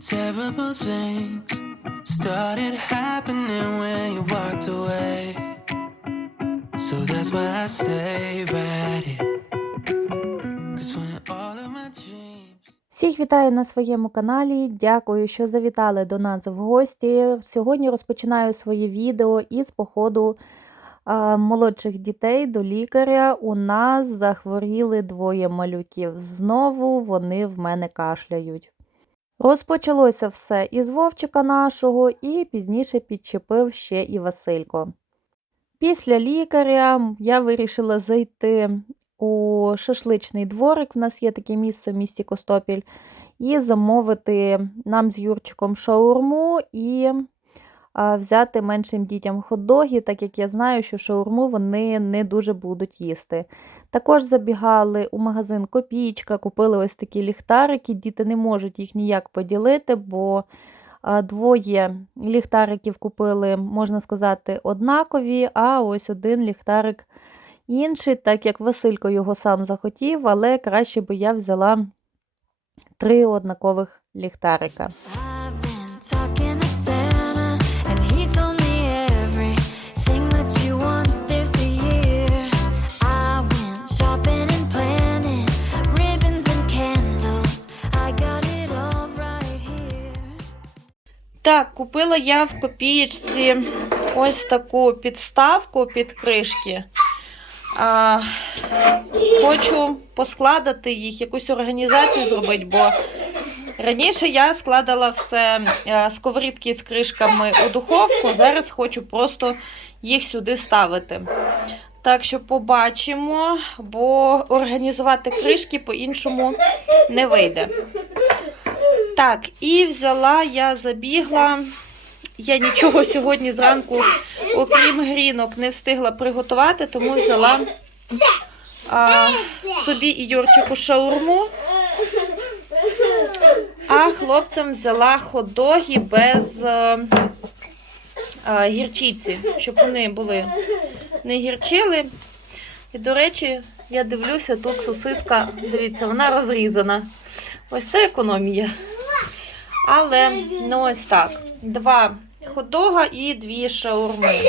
Terrible things started happening when you walked away. So that's why I stay right here. Всіх вітаю на своєму каналі. Дякую, що завітали до нас в гості. Сьогодні розпочинаю своє відео із походу а, молодших дітей до лікаря. У нас захворіли двоє малюків. Знову вони в мене кашляють. Розпочалося все із Вовчика нашого, і пізніше підчепив ще і Василько. Після лікаря я вирішила зайти у шашличний дворик. В нас є таке місце в місті Костопіль, і замовити нам з Юрчиком шаурму і взяти меншим дітям хот-доги, так як я знаю, що шаурму вони не дуже будуть їсти. Також забігали у магазин Копійка, купили ось такі ліхтарики. Діти не можуть їх ніяк поділити, бо двоє ліхтариків купили, можна сказати, однакові, а ось один ліхтарик інший, так як Василько його сам захотів, але краще би я взяла три однакових ліхтарика. I've been Так, купила я в копієчці ось таку підставку під кришки. А, хочу поскладати їх, якусь організацію зробити, бо раніше я складала все е, сковорідки з кришками у духовку, зараз хочу просто їх сюди ставити. Так що побачимо, бо організувати кришки по-іншому не вийде. Так, і взяла я забігла. Я нічого сьогодні зранку, окрім грінок, не встигла приготувати, тому взяла а, собі і Юрчику шаурму. А хлопцям взяла хот-доги без е, е, гірчиці, щоб вони були не гірчили. І, до речі, я дивлюся, тут сосиска, дивіться, вона розрізана. Ось це економія. Але ну ось так. Два хот-дога і дві шаурми.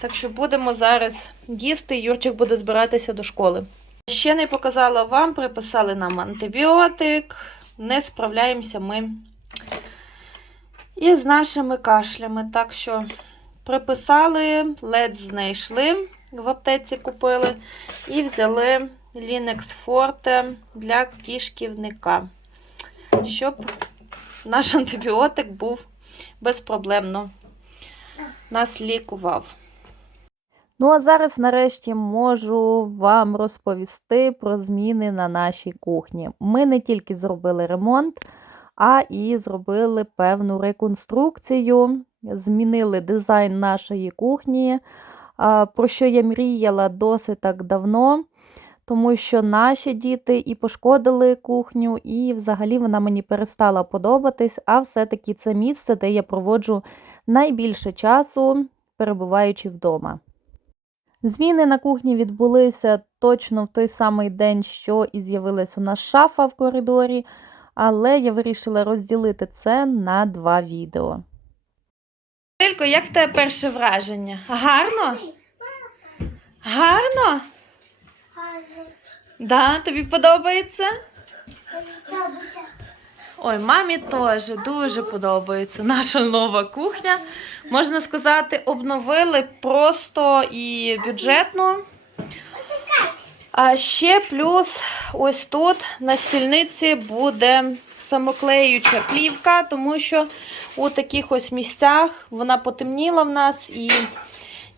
Так що будемо зараз їсти. Юрчик буде збиратися до школи. Ще не показала вам, приписали нам антибіотик. Не справляємося ми із нашими кашлями. Так що приписали, ледь знайшли, в аптеці купили. І взяли Linux Forte для кишківника щоб наш антибіотик був безпроблемно нас лікував. Ну, а зараз, нарешті, можу вам розповісти про зміни на нашій кухні. Ми не тільки зробили ремонт, а і зробили певну реконструкцію, змінили дизайн нашої кухні, про що я мріяла досить так давно тому що наші діти і пошкодили кухню, і взагалі вона мені перестала подобатись, а все-таки це місце, де я проводжу найбільше часу, перебуваючи вдома. Зміни на кухні відбулися точно в той самий день, що і з'явилась у нас шафа в коридорі, але я вирішила розділити це на два відео. Тільки, як в тебе перше враження? Гарно? Гарно? Да, тобі подобається? Ой, мамі теж дуже подобається наша нова кухня. Можна сказати, обновили просто і бюджетно. А ще плюс ось тут на стільниці буде самоклеюча плівка, тому що у таких ось місцях вона потемніла в нас, і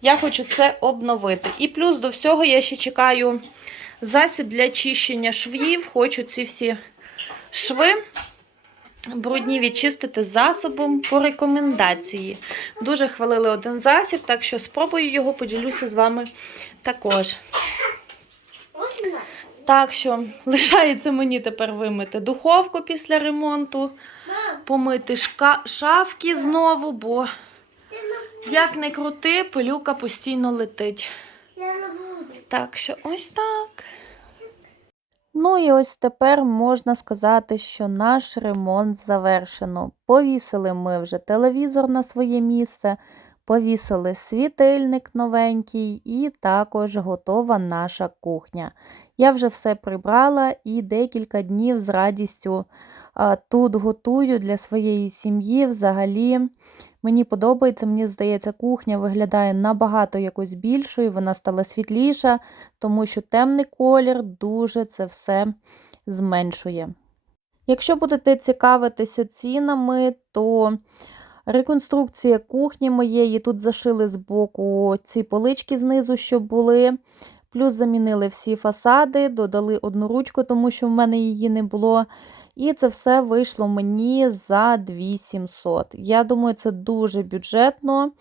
я хочу це обновити. І плюс до всього я ще чекаю засіб для чищення швів. Хочу ці всі шви брудні відчистити засобом по рекомендації. Дуже хвалили один засіб, так що спробую його, поділюся з вами також. Так що лишається мені тепер вимити духовку після ремонту, помити шка- шафки знову, бо як не крути, пилюка постійно летить. Так що ось так. Ну і ось тепер можна сказати, що наш ремонт завершено. Повісили ми вже телевізор на своє місце, повісили світильник новенький і також готова наша кухня. Я вже все прибрала і декілька днів з радістю тут готую для своєї сім'ї. Взагалі мені подобається, мені здається, кухня виглядає набагато якось більшою, вона стала світліша, тому що темний колір дуже це все зменшує. Якщо будете цікавитися цінами, то реконструкція кухні моєї тут зашили з боку ці полички знизу, щоб були. Плюс замінили всі фасади, додали одну ручку, тому що в мене її не було. І це все вийшло мені за 2700. Я думаю, це дуже бюджетно.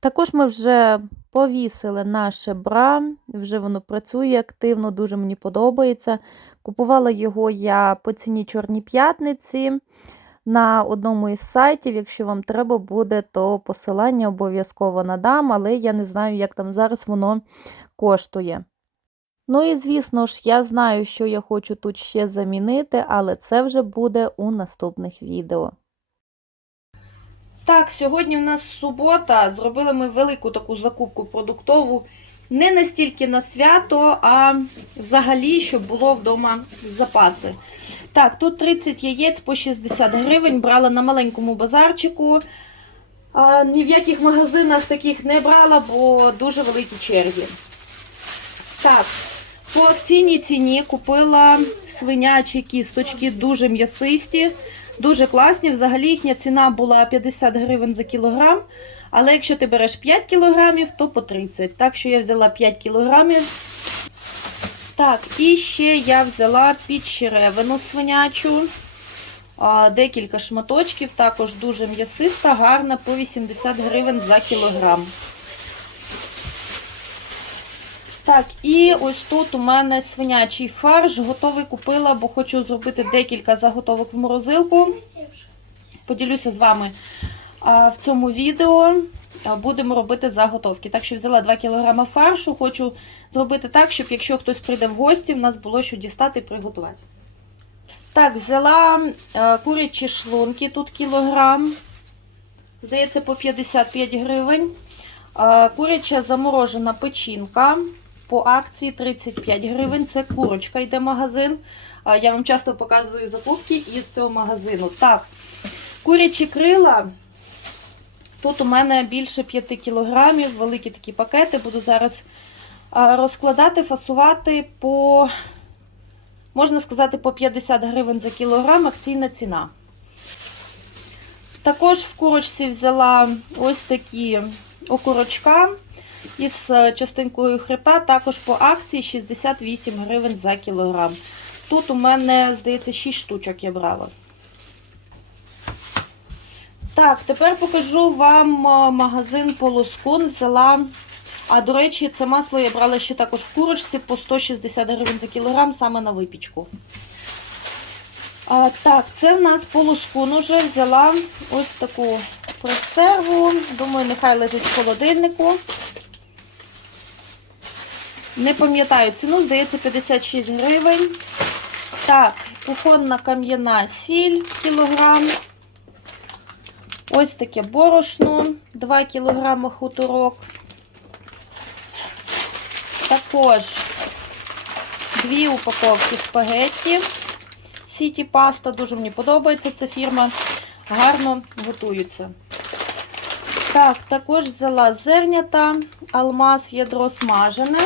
Також ми вже повісили наше бра, вже воно працює активно, дуже мені подобається. Купувала його я по ціні Чорній п'ятниці на одному із сайтів. Якщо вам треба буде, то посилання обов'язково надам, але я не знаю, як там зараз воно коштує. Ну і звісно ж, я знаю, що я хочу тут ще замінити, але це вже буде у наступних відео. Так, сьогодні в нас субота. Зробили ми велику таку закупку продуктову. Не настільки на свято, а взагалі, щоб було вдома запаси. Так, тут 30 яєць по 60 гривень. Брала на маленькому базарчику. А, ні в яких магазинах таких не брала, бо дуже великі черги. Так, по акційній ціні купила свинячі кісточки, дуже м'ясисті. Дуже класні. Взагалі їхня ціна була 50 гривень за кілограм. Але якщо ти береш 5 кілограмів, то по 30. Так що я взяла 5 кілограмів. Так, і ще я взяла підчеревину свинячу. Декілька шматочків, також дуже м'ясиста, гарна, по 80 гривень за кілограм. Так, і ось тут у мене свинячий фарш. Готовий купила, бо хочу зробити декілька заготовок в морозилку. Поділюся з вами в цьому відео. Будемо робити заготовки. Так що взяла 2 кг фаршу. Хочу зробити так, щоб якщо хтось прийде в гості, в нас було що дістати і приготувати. Так, взяла курячі шлунки, тут кілограм. Здається, по 55 гривень. Куряча заморожена печінка по акції 35 гривень. Це курочка йде магазин. Я вам часто показую закупки із цього магазину. Так, курячі крила. Тут у мене більше 5 кілограмів, великі такі пакети. Буду зараз розкладати, фасувати по, можна сказати, по 50 гривень за кілограм акційна ціна. Також в курочці взяла ось такі окурочка із е, частинкою хребта, також по акції 68 гривень за кілограм. Тут у мене, здається, 6 штучок я брала. Так, тепер покажу вам магазин Полоскун. Взяла. А, до речі, це масло я брала ще також в курочці по 160 гривень за кілограм, саме на випічку. А, так, це в нас полоскун уже взяла ось таку консерву. Думаю, нехай лежить в холодильнику. Не пам'ятаю ціну, здається, 56 гривень. Так, кухонна кам'яна сіль кілограм. Ось таке борошно, 2 кг хуторок. Також дві упаковки спагетті. Сіті паста, дуже мені подобається ця фірма. Гарно готуються. Так, також взяла зернята, алмаз ядро смажене.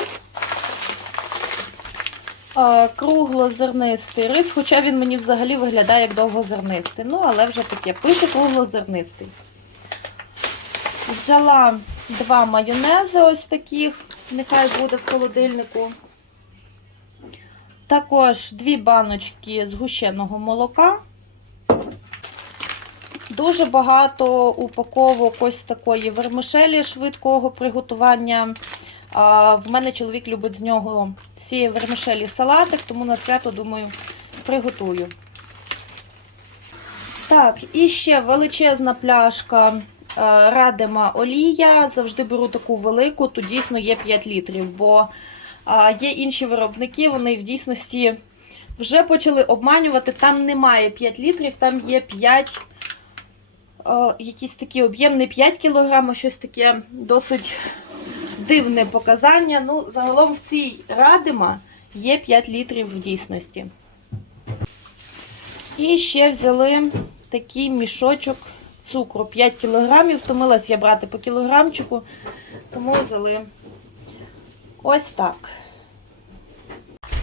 Е, Круглозернистий рис, хоча він мені взагалі виглядає як довгозернистий. Ну, але вже таке, пише круглозернистий. Взяла два майонези ось таких, нехай буде в холодильнику. Також дві баночки згущеного молока. Дуже багато упаковок ось такої вермишелі швидкого приготування. В мене чоловік любить з нього всі вермишелі салатик, тому на свято, думаю, приготую. Так, і ще величезна пляшка е, Радема олія. Завжди беру таку велику, тут дійсно є 5 літрів, бо є інші виробники, вони в дійсності вже почали обманювати. Там немає 5 літрів, там є 5, о, якісь такі об'єм, не 5 кг, а щось таке досить дивне показання. Ну, загалом в цій радима є 5 літрів в дійсності. І ще взяли такий мішочок цукру 5 кг. Втомилась я брати по кілограмчику, тому взяли ось так.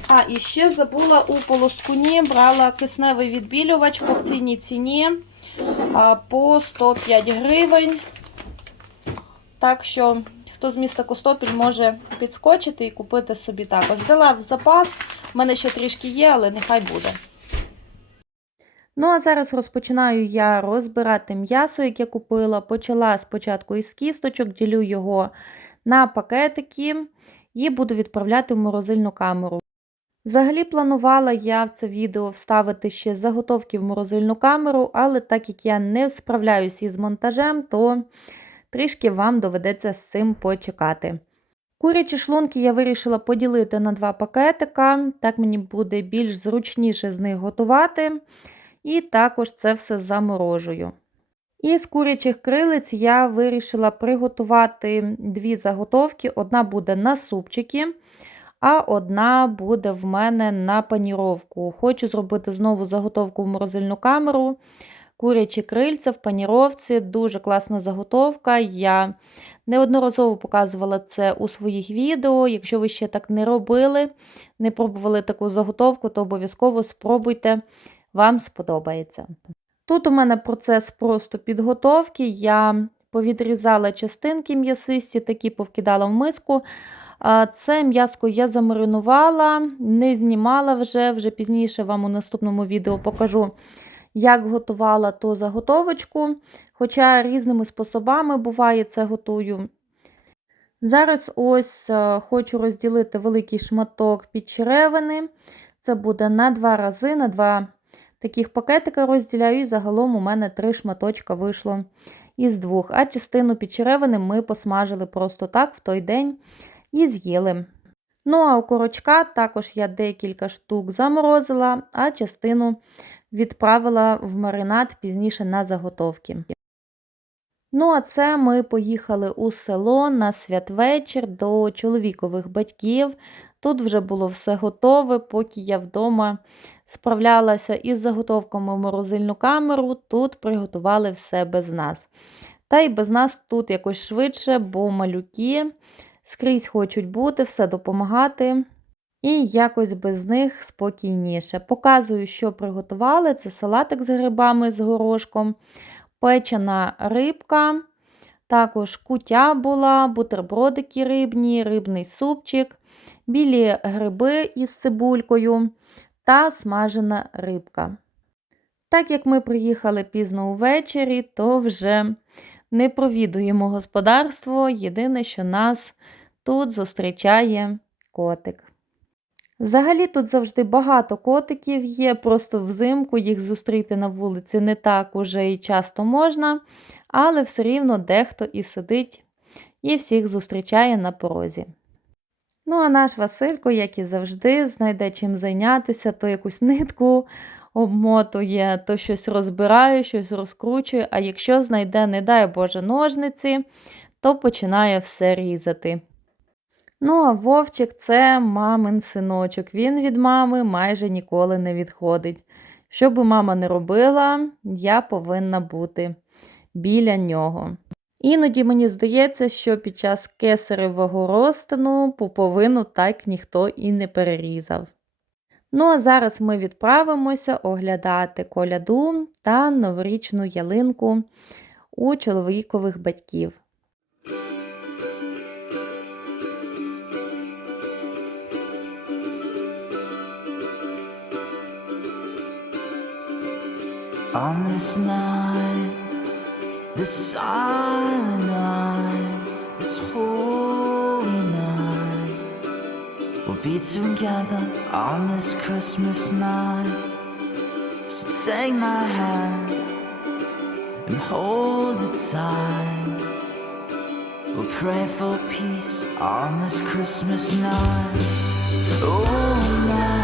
А, і ще забула у полоскуні, брала кисневий відбілювач по акційній ціні по 105 гривень. Так що, хто з міста Костопіль може підскочити і купити собі також. Взяла в запас, в мене ще трішки є, але нехай буде. Ну, а зараз розпочинаю я розбирати м'ясо, яке купила. Почала спочатку із кісточок, ділю його на пакетики і буду відправляти в морозильну камеру. Взагалі планувала я в це відео вставити ще заготовки в морозильну камеру, але так як я не справляюсь із монтажем, то трішки вам доведеться з цим почекати. Курячі шлунки я вирішила поділити на два пакетика, так мені буде більш зручніше з них готувати. І також це все заморожую. Із курячих крилиць я вирішила приготувати дві заготовки. Одна буде на супчики, а одна буде в мене на паніровку. Хочу зробити знову заготовку в морозильну камеру. Курячі крильця в паніровці, дуже класна заготовка. Я неодноразово показувала це у своїх відео. Якщо ви ще так не робили, не пробували таку заготовку, то обов'язково спробуйте вам сподобається. Тут у мене процес просто підготовки. Я повідрізала частинки м'ясисті, такі повкидала в миску. Це м'яско я замаринувала, не знімала вже, вже пізніше вам у наступному відео покажу, як готувала ту заготовочку. Хоча різними способами буває це готую. Зараз ось е, хочу розділити великий шматок під черевини. Це буде на два рази, на два таких пакетика розділяю, і загалом у мене три шматочка вийшло із двох. А частину підчеревини ми посмажили просто так в той день і з'їли. Ну, а у корочка також я декілька штук заморозила, а частину відправила в маринад пізніше на заготовки. Ну, а це ми поїхали у село на святвечір до чоловікових батьків. Тут вже було все готове, поки я вдома справлялася із заготовками в морозильну камеру, тут приготували все без нас. Та й без нас тут якось швидше, бо малюки скрізь хочуть бути, все допомагати. І якось без них спокійніше. Показую, що приготували: це салатик з грибами з горошком, печена рибка, також кутя була, бутербродики рибні, рибний супчик, білі гриби із цибулькою та смажена рибка. Так як ми приїхали пізно увечері, то вже не провідуємо господарство. Єдине, що нас тут зустрічає котик. Взагалі тут завжди багато котиків є, просто взимку їх зустріти на вулиці не так уже і часто можна, але все рівно дехто і сидить і всіх зустрічає на порозі. Ну, а наш Василько, як і завжди, знайде чим зайнятися, то якусь нитку обмотує, то щось розбирає, щось розкручує, а якщо знайде, не дай Боже, ножниці, то починає все різати. Ну, а Вовчик це мамин синочок. Він від мами майже ніколи не відходить. Що би мама не робила, я повинна бути біля нього. Іноді мені здається, що під час кесаревого розтину пуповину так ніхто і не перерізав. Ну а зараз ми відправимося оглядати коляду та новорічну ялинку у чоловікових батьків. On this night, this silent night, this holy night, we'll be together on this Christmas night. So take my hand and hold it tight. We'll pray for peace on this Christmas night. Oh, my